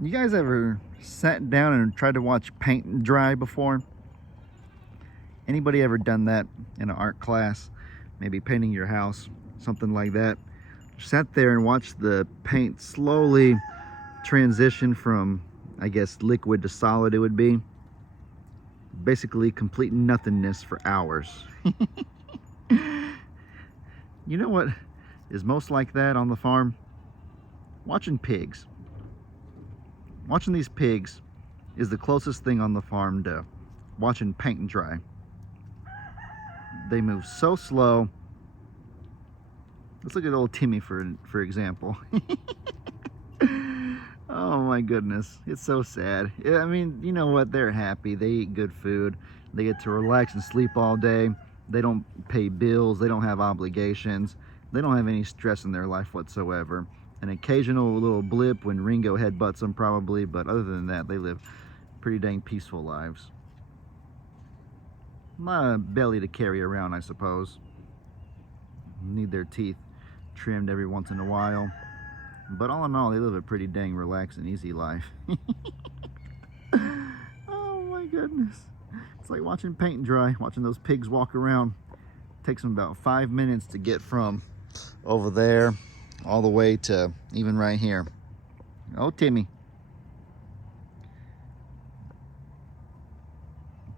You guys ever sat down and tried to watch paint dry before? Anybody ever done that in an art class? Maybe painting your house, something like that. Sat there and watched the paint slowly transition from, I guess, liquid to solid it would be. Basically complete nothingness for hours. You know what is most like that on the farm? Watching pigs. Watching these pigs is the closest thing on the farm to watching paint and dry. They move so slow. Let's look at old Timmy for example. Oh my goodness, it's so sad. I mean, you know what? They're happy. They eat good food. They get to relax and sleep all day. They don't pay bills. They don't have obligations. They don't have any stress in their life whatsoever. An occasional little blip when Ringo headbutts them probably, but other than that, they live pretty dang peaceful lives. Not a belly to carry around, I suppose. Need their teeth trimmed every once in a while. But all in all, they live a pretty dang relaxed and easy life. Oh my goodness. It's like watching paint dry, watching those pigs walk around. It takes them about 5 minutes to get from over there all the way to even right here. Oh, Timmy.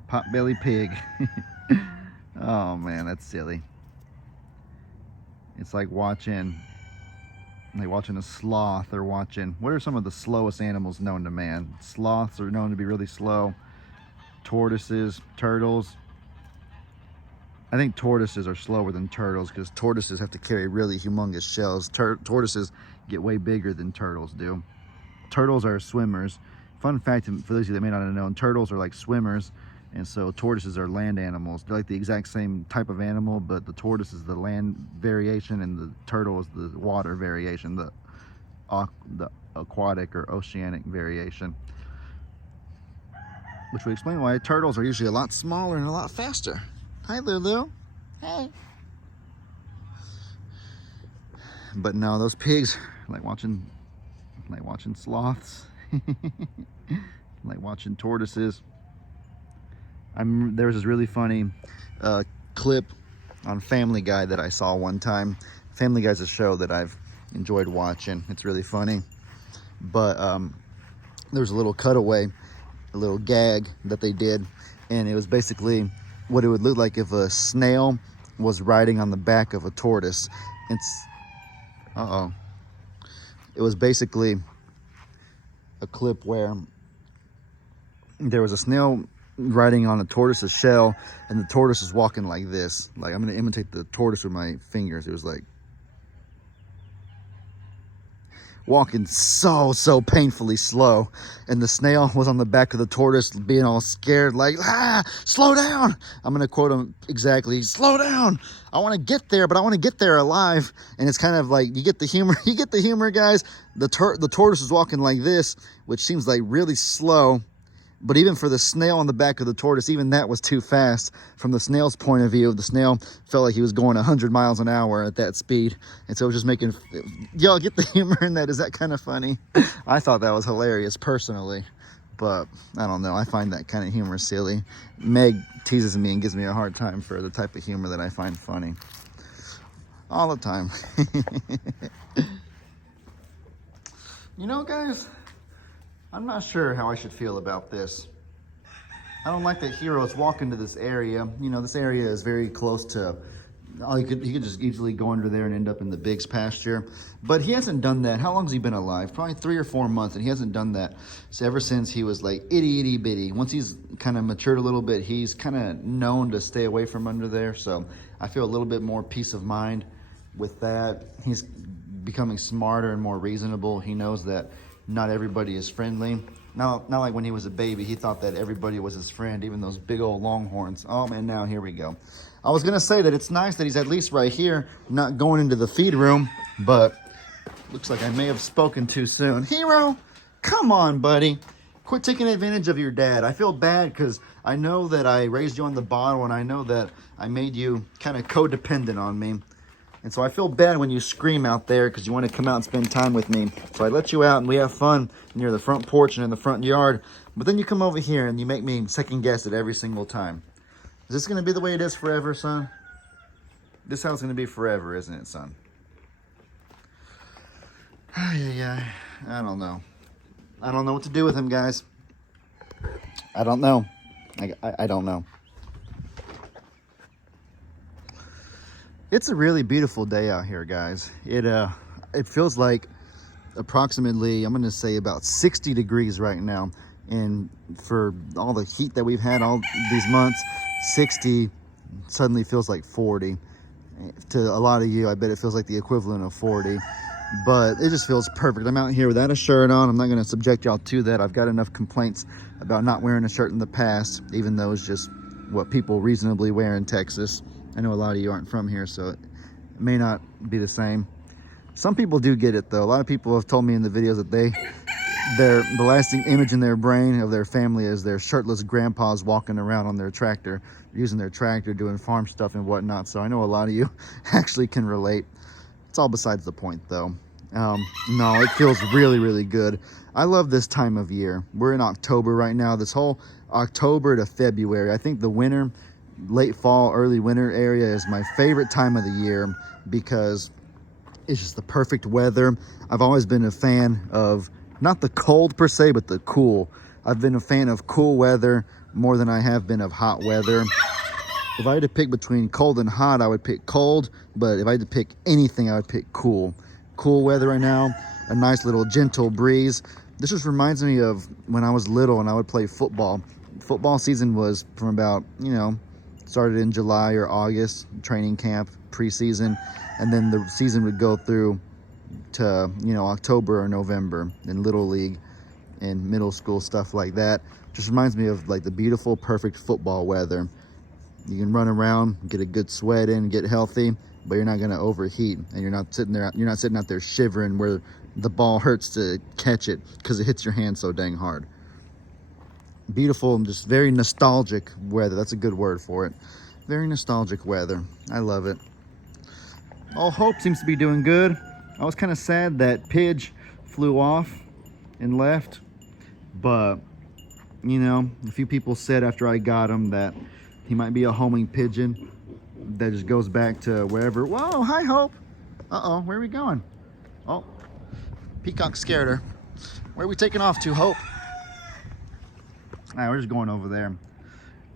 Potbelly pig. Oh man, that's silly. It's like watching a sloth, or watching, what are some of the slowest animals known to man? Sloths are known to be really slow. Tortoises, turtles. I think tortoises are slower than turtles because tortoises have to carry really humongous shells. Tortoises get way bigger than turtles do. Turtles are swimmers. Fun fact for those of you that may not have known, turtles are like swimmers, and so tortoises are land animals. They're like the exact same type of animal, but the tortoise is the land variation and the turtle is the water variation, the aquatic or oceanic variation. Which would explain why turtles are usually a lot smaller and a lot faster. Hi, Lulu. Hey. But no, those pigs, like watching sloths, like watching tortoises. There was this really funny clip on Family Guy that I saw one time. Family Guy's a show that I've enjoyed watching. It's really funny. But there's a little cutaway, a little gag that they did, and it was basically what it would look like if a snail was riding on the back of a tortoise. It was basically a clip where there was a snail riding on a tortoise's shell, and the tortoise is walking like this. Like, I'm gonna imitate the tortoise with my fingers. It was like walking so painfully slow, and the snail was on the back of the tortoise being all scared, like, slow down. I'm gonna quote him exactly, slow down, I want to get there, but I want to get there alive. And it's kind of like, you get the humor, guys. The tortoise is walking like this, which seems like really slow, but even for the snail on the back of the tortoise, even that was too fast. From the snail's point of view, the snail felt like he was going 100 miles an hour at that speed. And so it was just making, y'all get the humor in that? Is that kind of funny? I thought that was hilarious personally, but I don't know. I find that kind of humor silly. Meg teases me and gives me a hard time for the type of humor that I find funny. All the time. You know, guys, I'm not sure how I should feel about this. I don't like that Hero's walking to this area. You know, this area is very close to, he could just easily go under there and end up in the Biggs pasture. But he hasn't done that. How long has he been alive? Probably 3 or 4 months, and he hasn't done that. So ever since he was like itty bitty. Once he's kind of matured a little bit, he's kind of known to stay away from under there. So I feel a little bit more peace of mind with that. He's becoming smarter and more reasonable. He knows that not everybody is friendly. Not like when he was a baby, he thought that everybody was his friend, even those big old longhorns. Oh man, now here we go. I was gonna say that it's nice that he's at least right here, not going into the feed room, but looks like I may have spoken too soon. Hero, come on, buddy. Quit taking advantage of your dad. I feel bad because I know that I raised you on the bottle, and I know that I made you kind of codependent on me. And so I feel bad when you scream out there because you want to come out and spend time with me. So I let you out and we have fun near the front porch and in the front yard. But then you come over here and you make me second guess it every single time. Is this going to be the way it is forever, son? This is how it's going to be forever, isn't it, son? Yeah, I don't know. I don't know what to do with him, guys. I don't know. I don't know. It's a really beautiful day out here, guys. It feels like approximately, I'm going to say about 60 degrees right now. And for all the heat that we've had all these months, 60 suddenly feels like 40. To a lot of you, I bet it feels like the equivalent of 40. But it just feels perfect. I'm out here without a shirt on. I'm not going to subject y'all to that. I've got enough complaints about not wearing a shirt in the past, even though it's just what people reasonably wear in Texas. I know a lot of you aren't from here, so it may not be the same. Some people do get it, though. A lot of people have told me in the videos that the lasting image in their brain of their family is their shirtless grandpas walking around on their tractor, using their tractor, doing farm stuff and whatnot. So I know a lot of you actually can relate. It's all besides the point, though. No, it feels really, really good. I love this time of year. We're in October right now. This whole October to February, I think the winter, late fall, early winter area is my favorite time of the year because it's just the perfect weather. I've always been a fan of not the cold per se, but the cool. I've been a fan of cool weather more than I have been of hot weather. If I had to pick between cold and hot, I would pick cold, but if I had to pick anything, I would pick cool. Cool weather right now, a nice little gentle breeze. This just reminds me of when I was little and I would play football. Football season was from about, started in July or August, training camp, preseason, and then the season would go through to, October or November in Little League and middle school, stuff like that. Just reminds me of like the beautiful, perfect football weather. You can run around, get a good sweat in, get healthy, but you're not going to overheat, and you're not sitting out there shivering where the ball hurts to catch it because it hits your hand so dang hard. Beautiful and just very nostalgic weather. That's a good word for it. Very nostalgic weather. I love it. All Hope seems to be doing good. I was kind of sad that Pidge flew off and left, but a few people said after I got him that he might be a homing pigeon that just goes back to wherever. Whoa, hi Hope. Uh-oh, where are we going? Oh, Peacock scared her. Where are we taking off to, Hope? We're just going over there.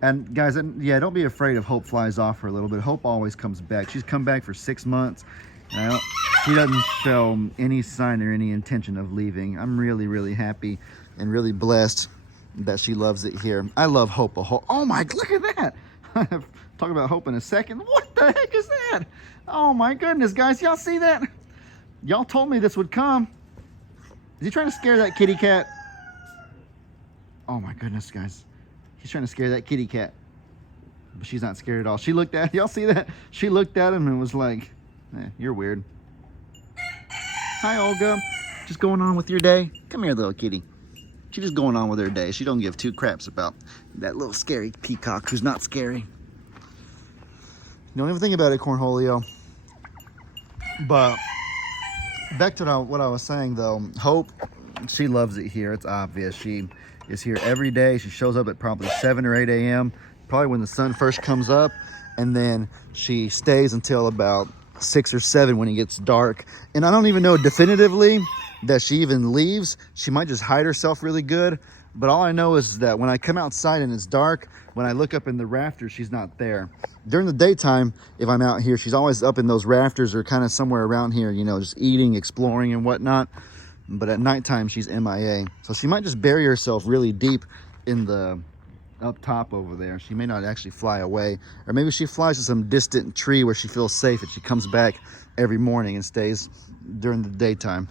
And guys, yeah, don't be afraid if Hope flies off for a little bit. Hope always comes back. She's come back for 6 months. And she doesn't show any sign or any intention of leaving. I'm really, really happy and really blessed that she loves it here. I love Hope a whole. Oh my, look at that. Talk about Hope in a second. What the heck is that? Oh my goodness, guys, y'all see that? Y'all told me this would come. Is he trying to scare that kitty cat? Oh my goodness, guys. He's trying to scare that kitty cat. But she's not scared at all. She looked at, y'all see that? She looked at him and was like, you're weird. Hi, Olga. Just going on with your day? Come here, little kitty. She's just going on with her day. She don't give two craps about that little scary peacock who's not scary. Don't even think about it, Cornholio. But back to what I was saying, though. Hope, she loves it here. It's obvious. She is here every day. She shows up at probably 7 or 8 a.m., probably when the sun first comes up. And then she stays until about 6 or 7 when it gets dark. And I don't even know definitively that she even leaves. She might just hide herself really good. But all I know is that when I come outside and it's dark, when I look up in the rafters, she's not there. During the daytime, if I'm out here, she's always up in those rafters or kind of somewhere around here, just eating, exploring and whatnot. But at nighttime, she's MIA. So she might just bury herself really deep in the up top over there. She may not actually fly away. Or maybe she flies to some distant tree where she feels safe and she comes back every morning and stays during the daytime.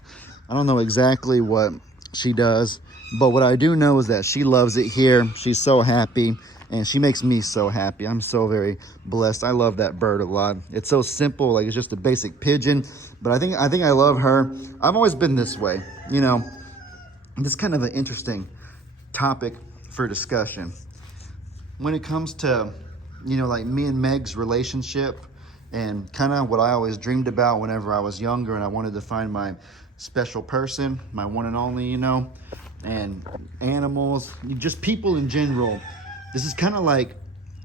I don't know exactly what she does, but what I do know is that she loves it here. She's so happy, and she makes me so happy. I'm so very blessed. I love that bird a lot. It's so simple, like it's just a basic pigeon, but I think I love her. I've always been this way, This is kind of an interesting topic for discussion. When it comes to, like me and Meg's relationship and kind of what I always dreamed about whenever I was younger and I wanted to find my special person, my one and only, you know. And animals, just people in general. This is kind of like,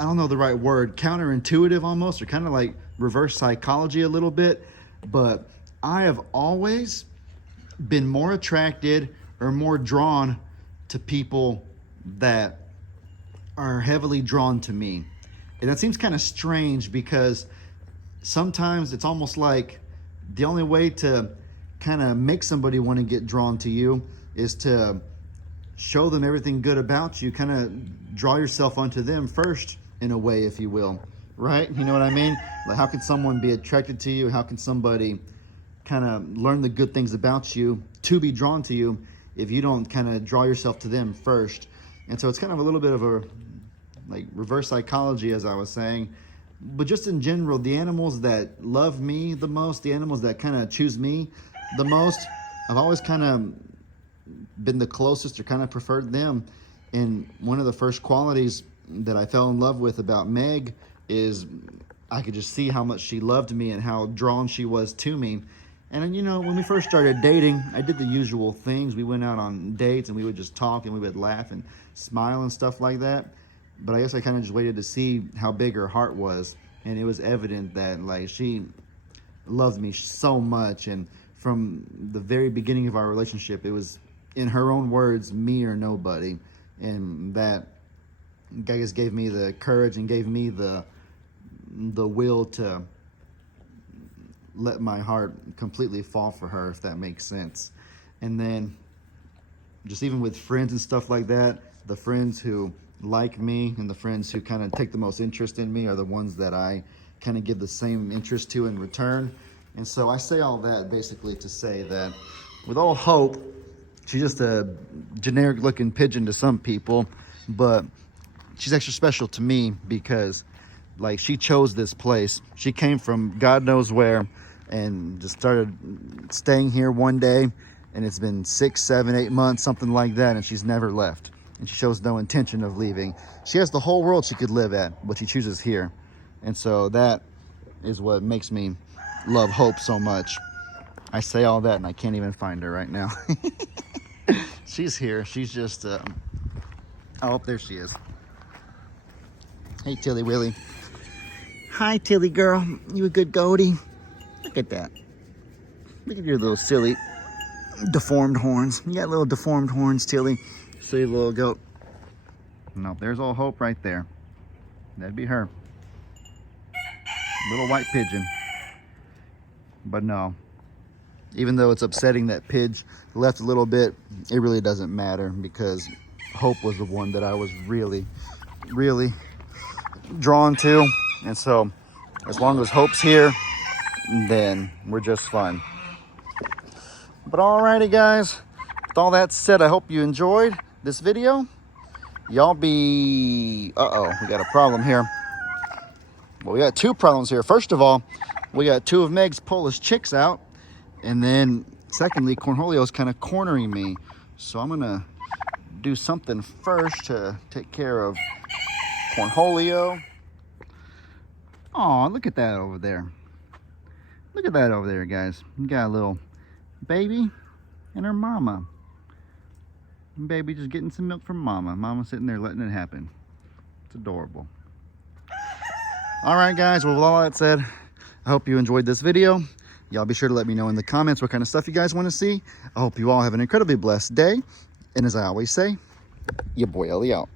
I don't know the right word, counterintuitive almost, or kind of like reverse psychology a little bit. But I have always been more attracted or more drawn to people that are heavily drawn to me. And that seems kind of strange because sometimes it's almost like the only way to kind of make somebody want to get drawn to you is to show them everything good about you, kind of draw yourself onto them first in a way, if you will, right? You know what I mean? Like, how can someone be attracted to you? How can somebody kind of learn the good things about you to be drawn to you if you don't kind of draw yourself to them first? And so it's kind of a little bit of a like reverse psychology, as I was saying. But just in general, the animals that love me the most, the animals that kind of choose me the most, I've always kind of been the closest or kind of preferred them. And one of the first qualities that I fell in love with about Meg is I could just see how much she loved me and how drawn she was to me. And, you know, when we first started dating, I did the usual things. We went out on dates and we would just talk and we would laugh and smile and stuff like that. But I guess I kind of just waited to see how big her heart was. And it was evident that, like, she loved me so much. And from the very beginning of our relationship, it was, in her own words, me or nobody. And that, I guess, gave me the courage and gave me the will to let my heart completely fall for her, if that makes sense. And then just even with friends and stuff like that, the friends who like me and the friends who kind of take the most interest in me are the ones that I kind of give the same interest to in return. And so I say all that basically to say that with all Hope, she's just a generic looking pigeon to some people, but she's extra special to me because, like, she chose this place. She came from God knows where and just started staying here one day, and it's been 6, 7, 8 months, something like that, and she's never left. And she shows no intention of leaving. She has the whole world she could live at, but she chooses here. And so that is what makes me love Hope so much. I say all that and I can't even find her right now. She's here. She's just, oh, there she is. Hey, Tilly Willy. Hi, Tilly girl. You a good goatee? Look at that. Look at your little silly deformed horns. You got little deformed horns, Tilly. Silly little goat. No, there's all Hope right there. That'd be her. Little white pigeon. But no. Even though it's upsetting that Pidge left a little bit, it really doesn't matter because Hope was the one that I was really, really drawn to. And so as long as Hope's here, then we're just fine. But alrighty, guys. With all that said, I hope you enjoyed this video. Y'all be... Uh-oh, we got a problem here. Well, we got two problems here. First of all, we got two of Meg's Polish chicks out. And then, secondly, Cornholio's kind of cornering me. So I'm going to do something first to take care of Cornholio. Aw, look at that over there. Look at that over there, guys. We got a little baby and her mama. Baby just getting some milk from mama. Mama sitting there letting it happen. It's adorable. Alright, guys. Well, with all that said, I hope you enjoyed this video. Y'all be sure to let me know in the comments what kind of stuff you guys want to see. I hope you all have an incredibly blessed day. And as I always say, your boy Ellie out.